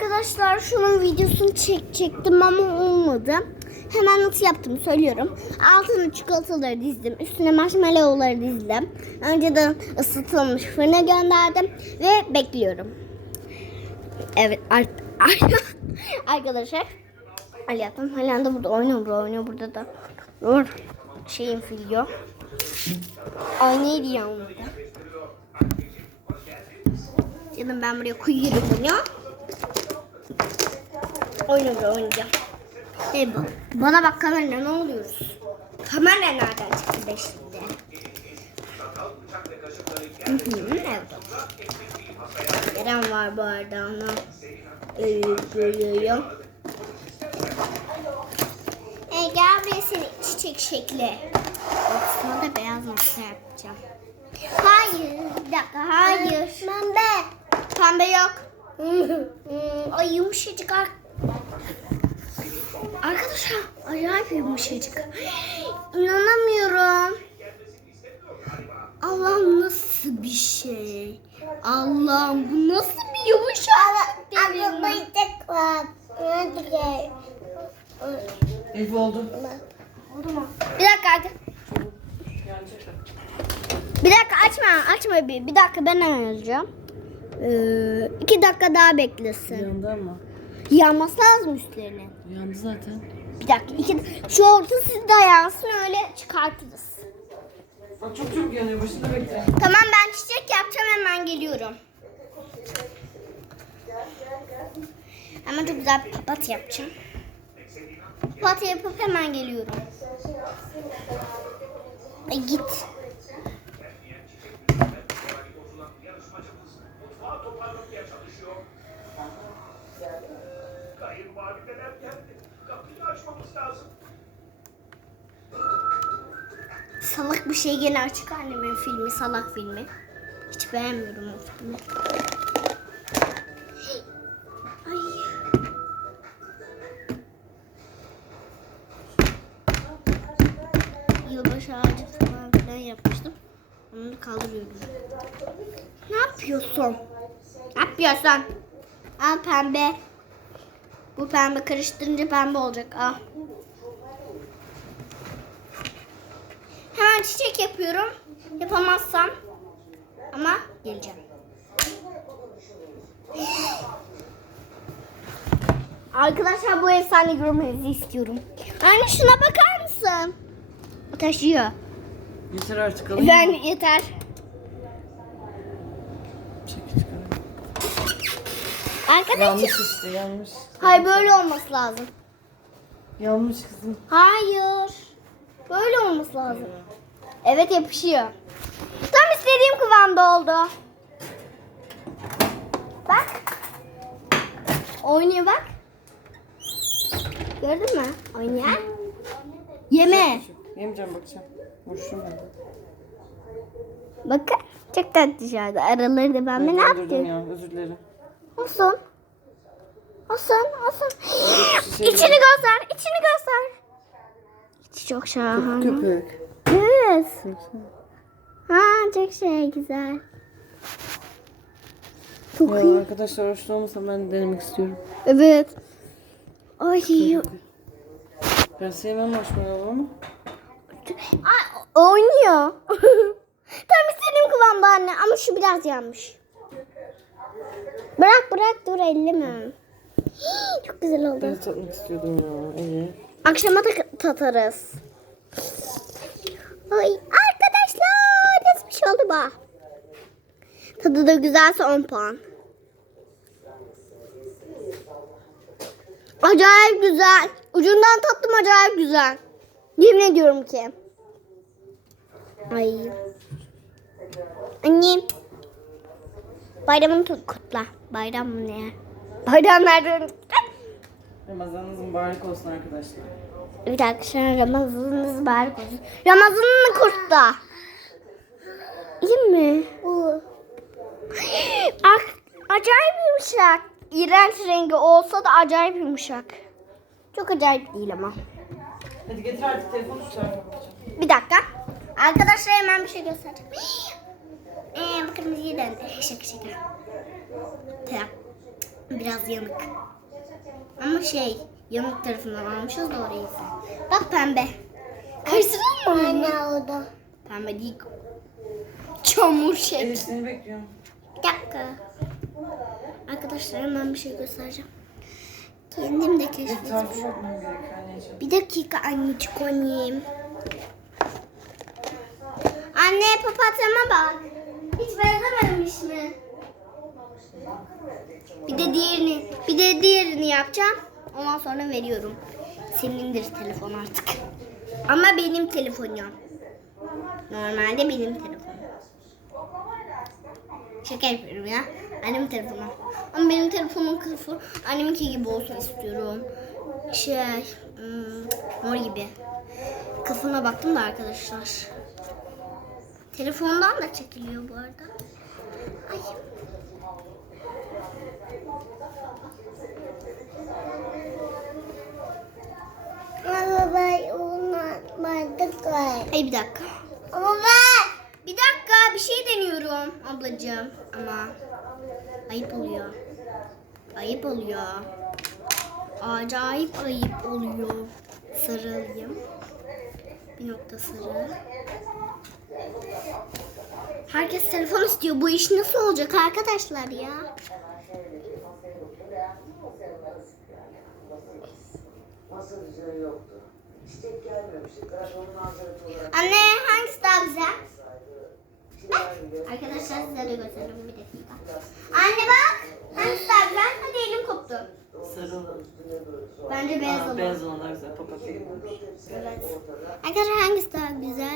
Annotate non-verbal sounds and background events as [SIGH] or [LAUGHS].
Arkadaşlar şunun videosunu çekecektim ama olmadı. Hemen nasıl yaptım söylüyorum. Altına çikolataları dizdim. Üstüne marshmallowları dizdim. Önceden ısıtılmış fırına gönderdim. Ve bekliyorum. Evet ar- [LAUGHS] arkadaşlar. Ali yaptım. Halen de burada oynuyor, burada oynuyor burada da. Dur. Şeyim filiyor. Ay neydi ya? Canım ben buraya koyuyorum bunu. Da oynayacağım. Hey. Bana bak kamera ne oluyoruz? Kamera nereden çıktı be şimdi? Evet. Eren var bu arada ona. Ee, görüyorum. E, gel buraya seni çiçek şekli. Ortasına da beyaz nokta yapacağım. Hayır, bir dakika, hayır. Pembe. Pembe yok. Ay yumuşacık ar- Arkadaşlar acayip yumuşacık. İnanamıyorum. Allah'ım nasıl bir şey? Allah'ım bu nasıl bir yumuşak derim. Elif oldu. Oldu mu? Bir dakika hadi. Bir dakika açma açma bir. Bir dakika ben hemen yazacağım. Ee, iki dakika daha beklesin. Yandı ama. Yanması lazım üstlerine. Yandı zaten. Bir dakika. Iki, şu ortası da yansın öyle çıkartırız. Bak çok çok yanıyor. Başında bekle. Tamam ben çiçek yapacağım hemen geliyorum. Ama çok güzel bir papatya yapacağım. Papatya yapıp hemen geliyorum. Ay git. Kayınvalideler geldi. Kapıyı açmamız lazım. Salak bir şey gene açık annemin filmi, salak filmi. Hiç beğenmiyorum o filmi. Yılbaşı ağacı falan filan yapmıştım. Onu kaldırıyorum. Ne yapıyorsun? Yapıyorsun? Al pembe. Bu pembe karıştırınca pembe olacak. Al. Hemen çiçek yapıyorum. Yapamazsam ama geleceğim. Arkadaşlar bu efsane görmenizi istiyorum. Anne şuna bakar mısın? Taşıyor. Yeter artık alayım. Ben yeter. Arkadaşlar. Yanlış işte yanlış. Hayır böyle olması lazım. Yanlış kızım. Hayır. Böyle olması lazım. Evet yapışıyor. Tam istediğim kıvamda oldu. Bak. Oynuyor bak. Gördün mü? Oynayan. Yeme. Yemeyeceğim bakacağım. Boşum ben. Bakın. Çok tatlı dışarıda. Araları da ben ne yaptım? ya özür dilerim. Olsun. Olsun. Olsun. Şey İçini göster. içini göster. İçi çok şahane. Köpük. Kız. Ha çok şey güzel. Çok Ya iyi. arkadaşlar hoşlu olmasa ben de denemek istiyorum. Evet. Ay. Ben sevmem marshmallow ama. Ay oynuyor. [LAUGHS] Tam istediğim kıvamda anne ama şu biraz yanmış. Bırak bırak dur elleme. [GASPS] Çok güzel oldu. Ben tatmak istiyordum ya. Elif. Akşama da tatarız. Ay arkadaşlar nasıl bir şey oldu bu? Tadı da güzelse 10 puan. Acayip güzel. Ucundan tattım acayip güzel. Yemin ediyorum ki. Ay. Annem. Bayramını kutla. Bayram mı ne? Bayram nereden? Ramazanınız mübarek olsun arkadaşlar. Bir dakika şimdi Ramazanınız mübarek olsun. Ramazanını kurtla. İyi mi? Ak- acayip yumuşak. İğrenç rengi olsa da acayip yumuşak. Çok acayip değil ama. Hadi getir artık telefonu şu. Bir dakika. Arkadaşlar hemen bir şey göstereceğim. Ee, bu kırmızıya döndü. Şaka şaka. Biraz yanık. Ama şey yanık tarafından almışız da orayı. Bak pembe. Karıştırır mı? Anne o da. Pembe değil. Çamur şey. Elif seni bekliyorum. Bir dakika. Arkadaşlar hemen bir şey göstereceğim. Kendim de Bir keşfettim. anneciğim. Bir dakika annecik oynayayım. Anne papatyama bak. Hiç benzememiş mi? Bir de diğerini, bir de diğerini yapacağım. Ondan sonra veriyorum. Senindir telefon artık. Ama benim telefonum. Normalde benim telefonum. Şaka yapıyorum ya. Annemin telefonu. Ama benim telefonum kılıfı anneminki gibi olsun istiyorum. Şey, hmm, mor gibi. Kılıfına baktım da arkadaşlar. Telefondan da çekiliyor bu arada. Ay. Bir dakika. Ama ben. Bir dakika bir şey deniyorum ablacığım. Ama ayıp oluyor. Ayıp oluyor. Acayip ayıp oluyor. Sarılayım. Bir nokta sarı. Herkes telefon istiyor. Bu iş nasıl olacak arkadaşlar ya? Masa düzeni yoktu. Çiçek gelmemişti. Karakolun manzarası olarak Anne hangisi daha güzel? Çiğdem'de Arkadaşlar size de göstereyim bir dakika. Anne bak. Hangisi daha güzel? Hadi elim koptu. Sarı olan. Bence beyaz olan. beyaz olan daha güzel. Papatya gibi. Evet. Arkadaşlar hangisi daha güzel?